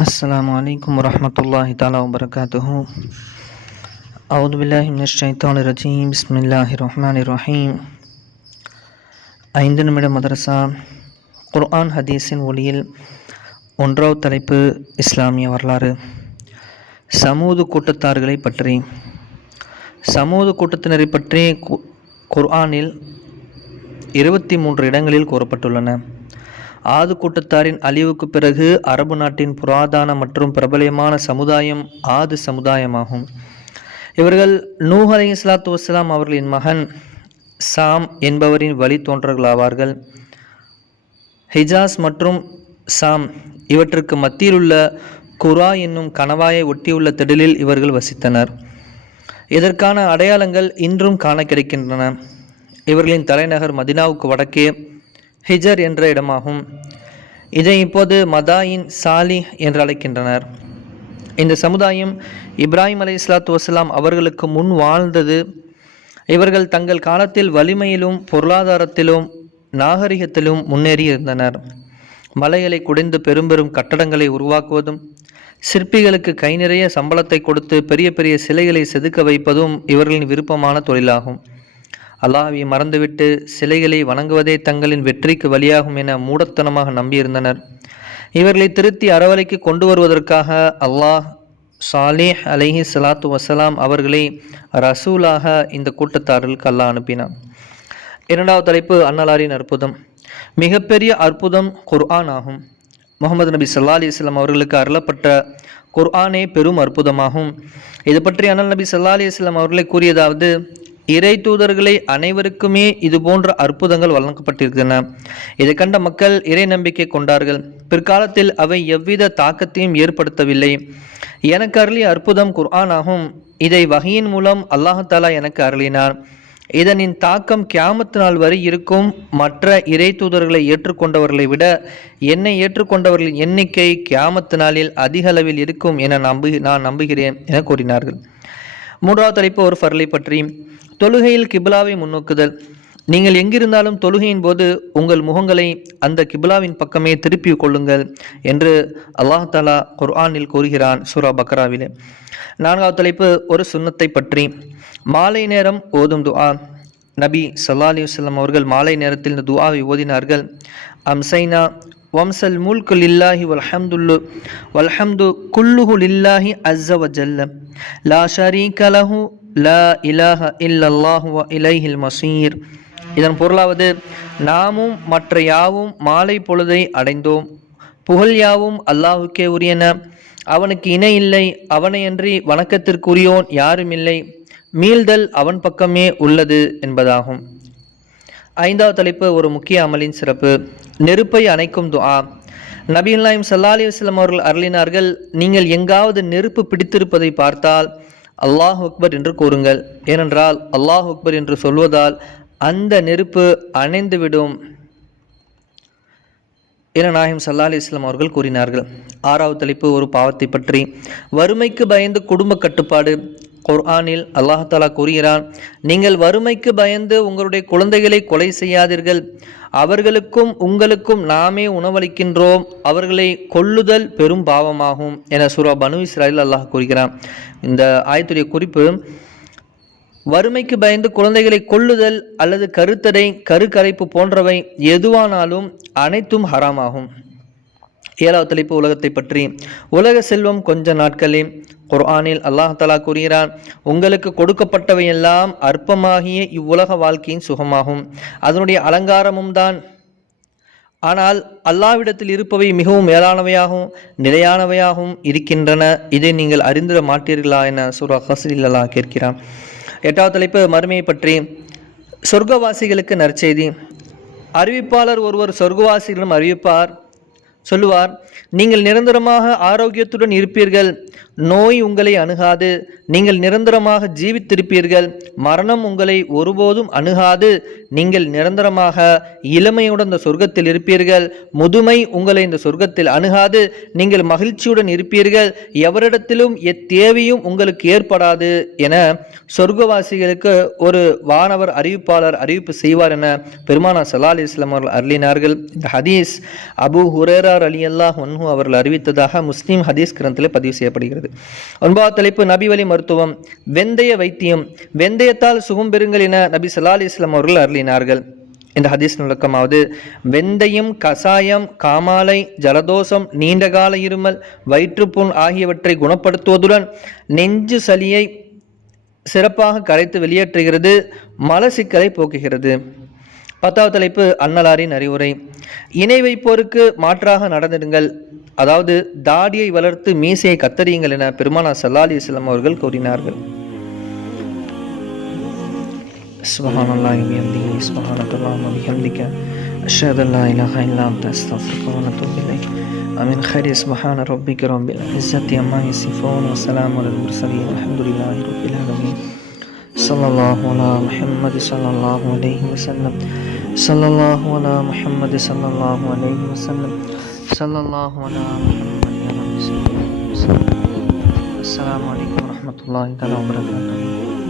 السلام عليكم ورحمة الله تعالى وبركاته أعوذ بالله من الشيطان الرجيم بسم الله الرحمن الرحيم ஐந்து நிமிட மதரசா குர்ஆன் ஹதீஸின் ஒளியில் ஒன்றாவது தலைப்பு இஸ்லாமிய வரலாறு சமூது கூட்டத்தார்களை பற்றி சமூது கூட்டத்தினரை பற்றி கு- குர்ஆனில் இருபத்தி மூன்று இடங்களில் கூறப்பட்டுள்ளன ஆது கூட்டத்தாரின் அழிவுக்கு பிறகு அரபு நாட்டின் புராதான மற்றும் பிரபலமான சமுதாயம் ஆது சமுதாயமாகும். இவர்கள் நூஹ் இஸ்லாத்து வஸ்லாம் அவர்களின் மகன் சாம் என்பவரின் வழித்தோன்றர்களாவார்கள் ஹிஜாஸ் மற்றும் சாம் இவற்றுக்கு மத்தியில் உள்ள குரா என்னும் கணவாயை ஒட்டியுள்ள திடலில் இவர்கள் வசித்தனர். இதற்கான அடையாளங்கள் இன்றும் காண கிடைக்கின்றன. இவர்களின் தலைநகர் மதினாவுக்கு வடக்கே ஹிஜர் என்ற இடமாகும். இதை இப்போது மதாயின் சாலி என்று அழைக்கின்றனர். இந்த சமுதாயம் இப்ராஹிம் அலை இஸ்லாத்து வசலாம் அவர்களுக்கு முன் வாழ்ந்தது. இவர்கள் தங்கள் காலத்தில் வலிமையிலும் பொருளாதாரத்திலும் நாகரிகத்திலும் முன்னேறி இருந்தனர். மலைகளை குடைந்து பெரும் பெரும் கட்டடங்களை உருவாக்குவதும் சிற்பிகளுக்கு கை நிறைய சம்பளத்தை கொடுத்து பெரிய பெரிய சிலைகளை செதுக்க வைப்பதும் இவர்களின் விருப்பமான தொழிலாகும். அல்லாஹ்வை மறந்துவிட்டு சிலைகளை வணங்குவதே தங்களின் வெற்றிக்கு வழியாகும் என மூடத்தனமாக நம்பியிருந்தனர். இவர்களை திருத்தி அறவலைக்கு கொண்டு வருவதற்காக அல்லாஹ் சாலேஹ் அலைஹி சலாத்து வசலாம் அவர்களை ரசூலாக இந்த கூட்டத்தாரர்களுக்கு அல்லாஹ் அனுப்பினான். இரண்டாவது தலைப்பு அன்னலாரின் அற்புதம். மிகப்பெரிய அற்புதம் குர்ஆன் ஆகும். முகமது நபி சல்லா அலி இஸ்லாம் அவர்களுக்கு அருளப்பட்ட குர்ஆனே பெரும் அற்புதமாகும். இது பற்றி அனல் நபி சல்லா அலி இஸ்லாம் அவர்களை கூறியதாவது இறை தூதர்களை அனைவருக்குமே இது போன்ற அற்புதங்கள் வழங்கப்பட்டிருக்கின்றன. இதை கண்ட மக்கள் இறை நம்பிக்கை கொண்டார்கள். பிற்காலத்தில் அவை எவ்வித தாக்கத்தையும் ஏற்படுத்தவில்லை. எனக்கு அருளிய அற்புதம் குர்ஆன் ஆகும் இதை வகையின் மூலம் அல்லாஹாலா எனக்கு அருளினார். இதனின் தாக்கம் கியாமத்து நாள் வரை இருக்கும். மற்ற இறை தூதர்களை ஏற்றுக்கொண்டவர்களை விட என்னை ஏற்றுக்கொண்டவர்களின் எண்ணிக்கை கியாமத்து நாளில் அதிக அளவில் இருக்கும் என நம்பு நான் நம்புகிறேன் என கூறினார்கள். மூன்றாவது தலைப்பு ஒரு ஃபர்லை பற்றி. தொழுகையில் கிபிலாவை முன்னோக்குதல் நீங்கள் எங்கிருந்தாலும் தொழுகையின் போது உங்கள் முகங்களை அந்த கிபிலாவின் பக்கமே திருப்பி கொள்ளுங்கள் என்று அல்லாஹ் தாலா குர்ஆனில் கூறுகிறான் சூரா பக்ராவிலே. நான்காவது தலைப்பு ஒரு சுண்ணத்தை பற்றி. மாலை நேரம் ஓதும் துஆ. நபி சல்லா அலி வஸல்லம் அவர்கள் மாலை நேரத்தில் இந்த துஆவை ஓதினார்கள். அம்சைனா வம்சல் முல்கு லில்லாஹி வல்ஹம்துல்லு வல்ஹம்து குல்லுஹு லில்லாஹி அஸ்ஸ வஜல்ல. லா ஷரீக லஹு லா இலாஹ இல்லல்லாஹு வ இலைஹில் மசீர். இதன் பொருளாவது நாமும் மற்ற யாவும் மாலை பொழுதை அடைந்தோம். புகழ் யாவும் அல்லாஹுக்கே உரியன. அவனுக்கு இணை இல்லை அவனையன்றி வணக்கத்திற்குரியோன் யாரும் இல்லை மீள்தல் அவன் பக்கமே உள்ளது என்பதாகும். ஐந்தாவது தலைப்பு ஒரு முக்கிய அமலின் சிறப்பு. நெருப்பை அணைக்கும் துஆ. நபியுல்லாஹிம் ஸல்லல்லாஹு அலைஹி அவர்கள் அருளினார்கள் நீங்கள் எங்காவது நெருப்பு பிடித்திருப்பதை பார்த்தால் அல்லாஹ் அக்பர் என்று கூறுங்கள். ஏனென்றால் அல்லாஹ் அக்பர் என்று சொல்வதால் அந்த நெருப்பு அணைந்துவிடும் என நாயம் சல்லா அலிஸ்லாம் அவர்கள் கூறினார்கள். ஆறாவது தலைப்பு ஒரு பாவத்தை பற்றி. வறுமைக்கு பயந்து குடும்ப கட்டுப்பாடு. குர்ஆனில் அல்லாஹாலா கூறுகிறான் நீங்கள் வறுமைக்கு பயந்து உங்களுடைய குழந்தைகளை கொலை செய்யாதீர்கள். அவர்களுக்கும் உங்களுக்கும் நாமே உணவளிக்கின்றோம். அவர்களை கொல்லுதல் பெரும் பாவமாகும் என சூரா பனு இஸ்ராயில் அல்லாஹ் கூறுகிறான். இந்த ஆயத்துடைய குறிப்பு வறுமைக்கு பயந்து குழந்தைகளை கொல்லுதல் அல்லது கருத்தடை கருக்கரைப்பு போன்றவை எதுவானாலும் அனைத்தும் ஹராமாகும். ஏழாவது தலைப்பு உலகத்தை பற்றி. உலக செல்வம் கொஞ்ச நாட்களே. குர்ஆனில் அல்லாஹ் தலா கூறுகிறான் உங்களுக்கு கொடுக்கப்பட்டவை எல்லாம் அற்பமாகிய இவ்வுலக வாழ்க்கையின் சுகமாகும். அதனுடைய அலங்காரமும் தான். ஆனால் அல்லாவிடத்தில் இருப்பவை மிகவும் மேலானவையாகவும் நிலையானவையாகவும் இருக்கின்றன. இதை நீங்கள் அறிந்திட மாட்டீர்களா? என சூரா ஹஸ்ரில் கேட்கிறான். எட்டாவது தலைப்பு மறுமையை பற்றி. சொர்க்கவாசிகளுக்கு நற்செய்தி. அறிவிப்பாளர் ஒருவர் சொர்க்கவாசிகளிடம் அறிவிப்பார் சொல்லுவார் நீங்கள் நிரந்தரமாக ஆரோக்கியத்துடன் இருப்பீர்கள். நோய் உங்களை அணுகாது. நீங்கள் நிரந்தரமாக ஜீவித்திருப்பீர்கள். மரணம் உங்களை ஒருபோதும் அணுகாது. நீங்கள் நிரந்தரமாக இளமையுடன் இந்த சொர்க்கத்தில் இருப்பீர்கள். முதுமை உங்களை இந்த சொர்க்கத்தில் அணுகாது. நீங்கள் மகிழ்ச்சியுடன் இருப்பீர்கள். எவரிடத்திலும் எத்தேவையும் உங்களுக்கு ஏற்படாது என சொர்க்கவாசிகளுக்கு ஒரு வானவர் அறிவிப்பாளர் அறிவிப்பு செய்வார் என பெருமானா சலாலி அலி இஸ்லாம் அவர்கள் அருளினார்கள். இந்த ஹதீஸ் அபு ஹுரேரார் அலி அல்லாஹ் ஒன்ஹு அவர்கள் அறிவித்ததாக முஸ்லீம் ஹதீஸ் கிரந்தத்தில் பதிவு செய்யப்படுகிறது. ஒன்பதாவது தலைப்பு நபி வழி மருத்துவம் வெந்தய வைத்தியம் வெந்தயத்தால் சுகம் பெறுங்கள் என நபி சல்லா அலி இஸ்லாம் அவர்கள் அருளினார்கள். இந்த ஹதீஸ் நுழக்கமாவது வெந்தயம் கசாயம் காமாலை ஜலதோஷம் நீண்டகால இருமல் வயிற்றுப்புண் ஆகியவற்றை குணப்படுத்துவதுடன் நெஞ்சு சளியை சிறப்பாக கரைத்து வெளியேற்றுகிறது மலசிக்கலை போக்குகிறது. பத்தாவது தலைப்பு அன்னலாரின் அறிவுரை. இணை வைப்போருக்கு மாற்றாக நடந்திடுங்கள். அதாவது தாடியை வளர்த்து மீசையை கத்தறியுங்கள் என பெருமானா சல்லா அலி இஸ்லாம் அவர்கள் கூறினார்கள். சுபஹானல்லாஹி வபிஹம்திஹி சுபஹானல்லாஹி வபிஹம்திக அஷ்ஹது அல்லா இலாஹா இல்லா அன்த அஸ்தக்ஃபிருக வ அத்தூபு இலைக். அமின். கைரி சுபஹான ரப்பிக ரப்பில் இஸ்ஸத்தி அம்மா யசிஃபூன் வ ஸலாமு அலல் முர்ஸலீன் அல்ஹம்துலில்லாஹி ரப்பில் ஆலமீன் ஸல்லல்லாஹு அலா முஹம்மது ஸல்லல்லாஹு அலைஹி வஸல்லம் ஸல்லல்லாஹு அலா முஹம்மது ஸல்லல்லாஹு அலைஹி வஸல்லம் وصلى الله على محمد وعلى آله وصحبه وسلم. السلام عليكم ورحمة الله تعالى وبركاته.